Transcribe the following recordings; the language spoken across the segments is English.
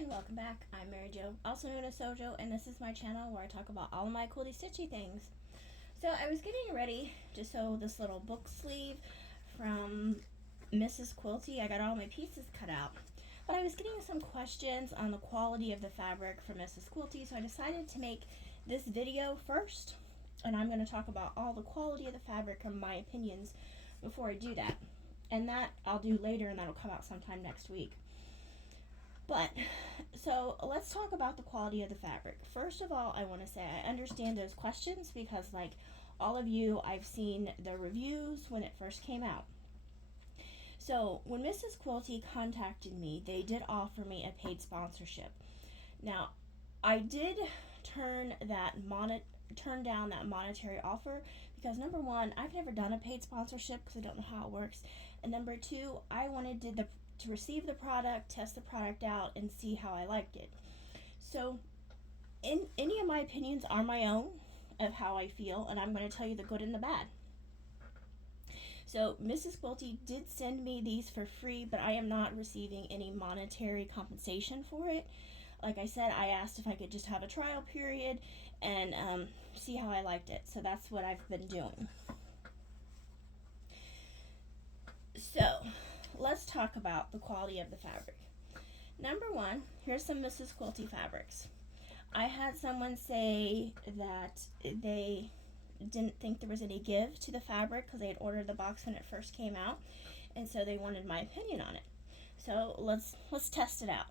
and welcome back. I'm Mary Jo, also known as Sojo, and this is my channel where I talk about all of my quilty stitchy things. So I was getting ready to sew this little book sleeve from Mrs. Quilty. I got all my pieces cut out, but I was getting some questions on the quality of the fabric from Mrs. Quilty, so I decided to make this video first, and I'm going to talk about all the quality of the fabric and my opinions before I do that. And that I'll do later, and that'll come out sometime next week. But, so let's talk about the quality of the fabric. First of all, I want to say I understand those questions because, like all of you, I've seen the reviews when it first came out. So, when Mrs. Quilty contacted me, they did offer me a paid sponsorship. Now, I did turn down that monetary offer because, number one, I've never done a paid sponsorship because I don't know how it works. And number two, I wanted to receive the product, test the product out, and see how I liked it. So, any of my opinions are my own of how I feel, and I'm going to tell you the good and the bad. So, Mrs. Quilty did send me these for free, but I am not receiving any monetary compensation for it. Like I said, I asked if I could just have a trial period and see how I liked it. So that's what I've been doing. So, let's talk about the quality of the fabric. Number one, here's some Mrs. Quilty fabrics. I had someone say that they didn't think there was any give to the fabric because they had ordered the box when it first came out, and so they wanted my opinion on it. So let's test it out.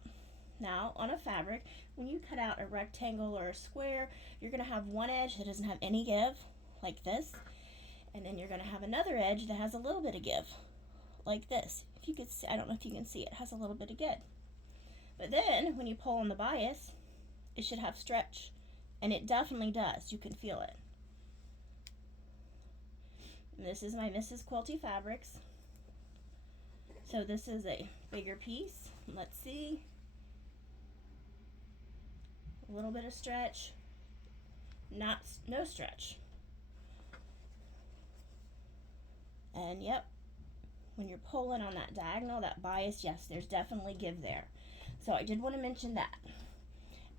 Now, on a fabric, when you cut out a rectangle or a square, you're going to have one edge that doesn't have any give, like this, and then you're going to have another edge that has a little bit of give, like this. If you could see, I don't know if you can see, it has a little bit of give. But then, when you pull on the bias, it should have stretch, and it definitely does. You can feel it. And this is my Mrs. Quilty fabrics. So this is a bigger piece. Let's see. A little bit of stretch, no stretch. And yep, when you're pulling on that diagonal, that bias, yes, there's definitely give there. So I did want to mention that.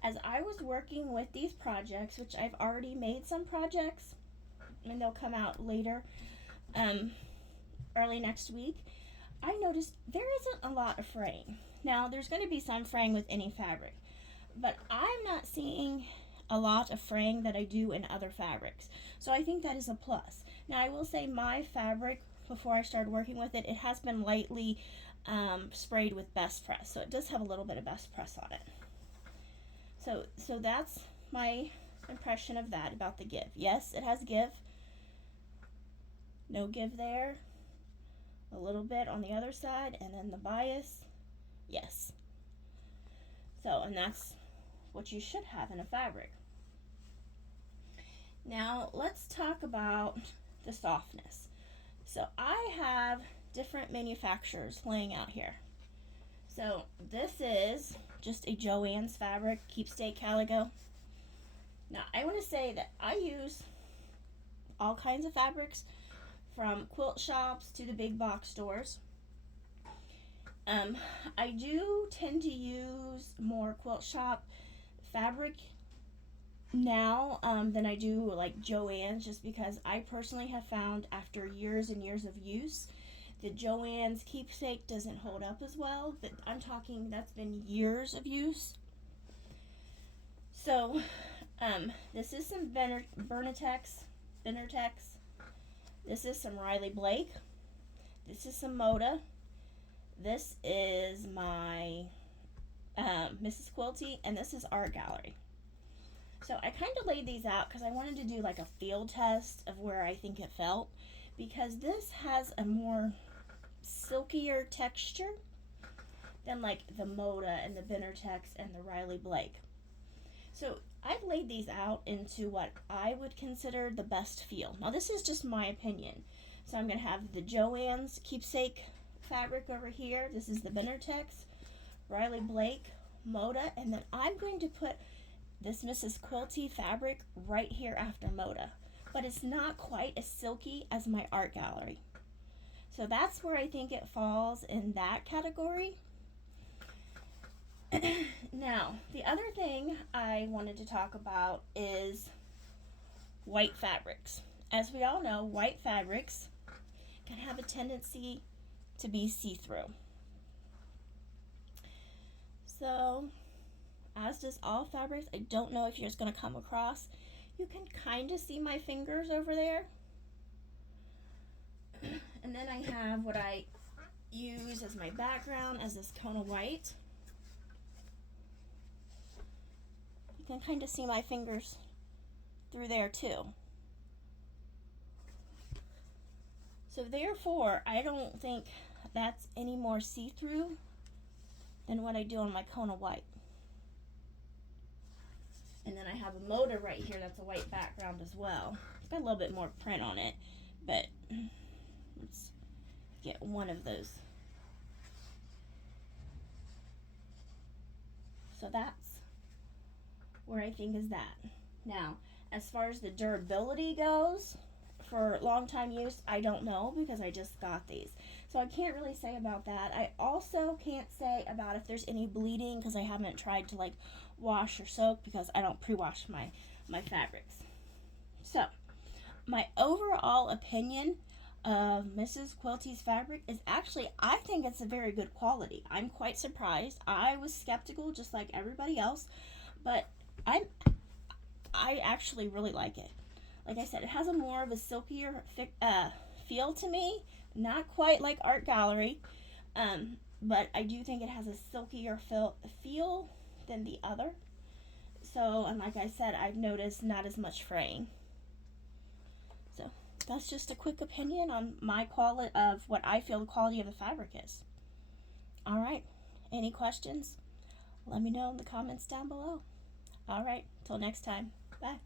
As I was working with these projects, which I've already made some projects, and they'll come out later, early next week, I noticed there isn't a lot of fraying. Now, there's going to be some fraying with any fabric, but I'm not seeing a lot of fraying that I do in other fabrics. So I think that is a plus. Now, I will say my fabric, before I started working with it, it has been lightly sprayed with Best Press. So it does have a little bit of Best Press on it. So that's my impression of that, about the give. Yes, it has give. No give there. A little bit on the other side, and then the bias, yes. So, and that's what you should have in a fabric. Now, let's talk about the softness. So, I have different manufacturers laying out here. So, this is just a Joann's fabric, keepsake calico. Now, I want to say that I use all kinds of fabrics, from quilt shops to the big box stores. I do tend to use more quilt shop fabric now than I do like Joann's, just because I personally have found, after years and years of use, the Joann's keepsake doesn't hold up as well. But I'm talking, that's been years of use. So this is some Benertex. This is some Riley Blake. This is some Moda. This is my Mrs. Quilty, and this is Art Gallery. So I kind of laid these out because I wanted to do like a field test of where I think it felt, because this has a more silkier texture than like the Moda and the Benertex and the Riley Blake. So I've laid these out into what I would consider the best feel. Now, this is just my opinion. So I'm going to have the Joann's keepsake fabric over here. This is the Benertex, Riley Blake, Moda, and then I'm going to put this Mrs. Quilty fabric right here after Moda. But it's not quite as silky as my Art Gallery. So that's where I think it falls in that category. Now, the other thing I wanted to talk about is white fabrics. As we all know, white fabrics can have a tendency to be see-through. So, as does all fabrics, I don't know if you're just going to come across. You can kind of see my fingers over there. And then I have what I use as my background as this Kona white. You can kind of see my fingers through there too. So therefore, I don't think that's any more see-through than what I do on my Kona white. And then I have a motor right here that's a white background as well. It's got a little bit more print on it, but let's get one of those. So that's where I think is that. Now, as far as the durability goes, for long time use, I don't know because I just got these. So I can't really say about that. I also can't say about if there's any bleeding because I haven't tried to like wash or soak because I don't pre-wash my fabrics. So, my overall opinion of Mrs. Quilty's fabric is actually, I think it's a very good quality. I'm quite surprised. I was skeptical just like everybody else, but I actually really like it. Like I said, it has a more of a silkier feel to me. Not quite like Art Gallery, but I do think it has a silkier feel than the other. So, and like I said, I've noticed not as much fraying. So, that's just a quick opinion on my quality of what I feel the quality of the fabric is. Alright, any questions? Let me know in the comments down below. Alright, till next time. Bye.